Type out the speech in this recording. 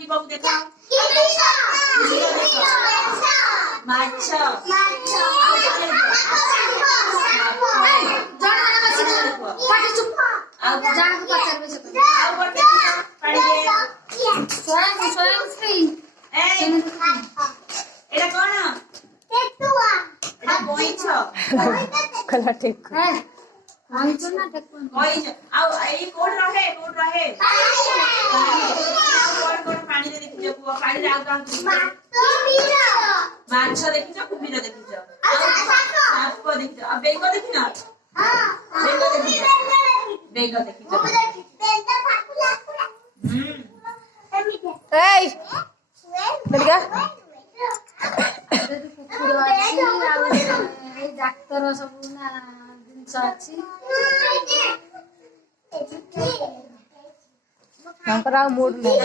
जीवक देखा माछ कला टेक माछ देखिछ कुम्भीर देखिछ साप देखिछ आ बेग देखिन बेग देखिछ एई बेटा डाक्तर सब ना जिनस अछि हमकरा मूड नहीं